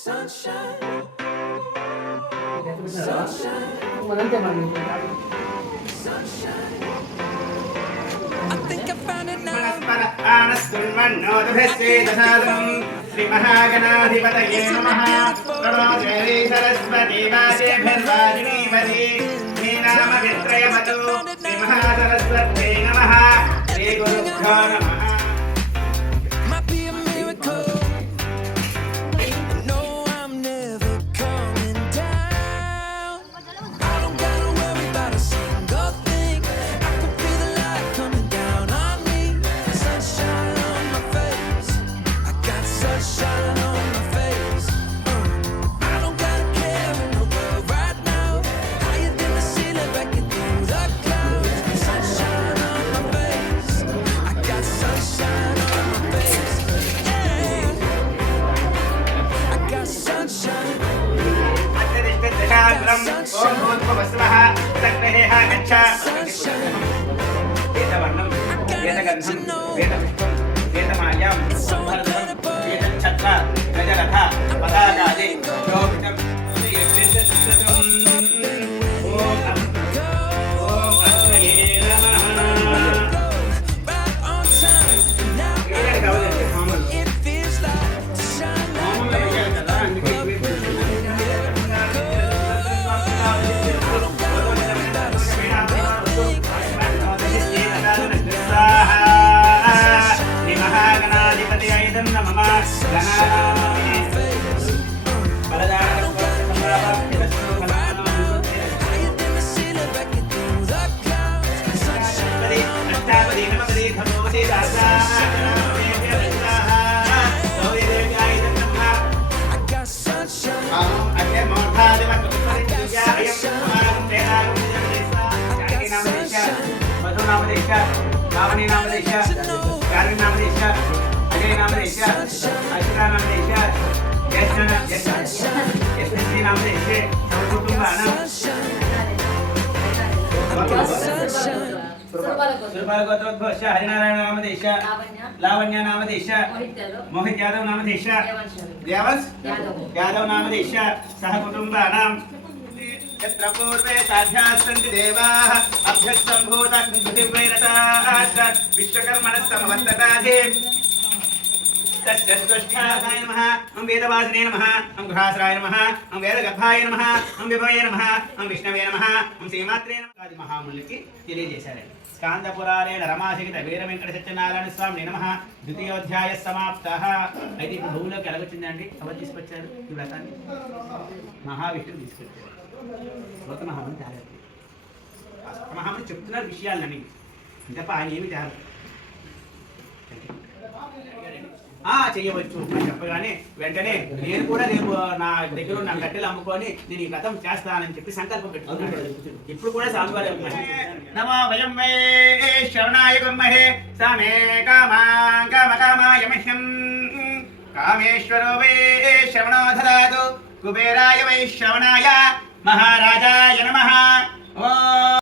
श्री महागणाधिपतये नमः। प्रणो देवी सरस्वती वाजेभिर्वाजिनीवती मीनामभित्रयमतु श्री महासरस्वत्यै नमः। श्री गुरुभ्यो नमः। ओम भूर्भुवस्वः तद्गृहेः गच्छ। वेदवर्णं वेदगन्धं वेदपुष्पं वेदमाल्यां वेदच्छत्र गजरथ पदाकादि शोभितं लावणी नामदेश गार्वी नामदेश अजय नामदेश अशिता नामदेश यशस्वी नामदेश कुटुंबानं सुरपाल गोत्रोद्भवस्य हरिनारायण नामदेश लावण्य नामदेश मोहित यादव नामदेश देवस यादव नामदेश सह कुटुंबानां यत्र पूर्वे साध्यास्सन्ति देवाः अभ्यस्सम्भूतः विश्वकर्मणः समवर्तताधि तस्य स्पष्टाय नमः। ओं वेदवासिने नमः। ओं गृहासराय नमः। ओं वेदगर्भाय नमः। ओं विभवे नमः। ओं विष्णवे नमः। ओं श्रीमात्रे नमः। आदि महामुनिकी తెలియజేశారండి। స్కాందపురారేణ రమాసహిత వీర వెంకట సత్యనారాయణ స్వామి నమః। ద్వితీయోధ్యాయ సమాప్తః। అయితే ఇప్పుడు భూమిలోకి ఎలాగొచ్చిందండి? ఎవరు తీసుకొచ్చారు ఈ వ్రతాన్ని? మహావిష్ణువు తీసుకొచ్చారు. మహామని తేలేదు. మహామని చెప్తున్నారు విషయాలని తప్ప ఆయన ఏమి తేలేదు. చెయ్యవచ్చు అని చెప్పగానే వెంటనే నేను కూడా రేపు నా దగ్గర నా కట్టెలు అమ్ముకొని నేను ఈ వ్రతం చేస్తానని చెప్పి సంకల్పం పెట్టుకున్నాను. ఇప్పుడు కూడా స్వామివారి నమో వయం వై శ్రవణాయ కుర్మహే సమే కామాయ మహ్యం కామేశ్వరో వై శ్రవణో దదాతు కుబేరాయ వై శ్రవణాయ महाराजाय नमः।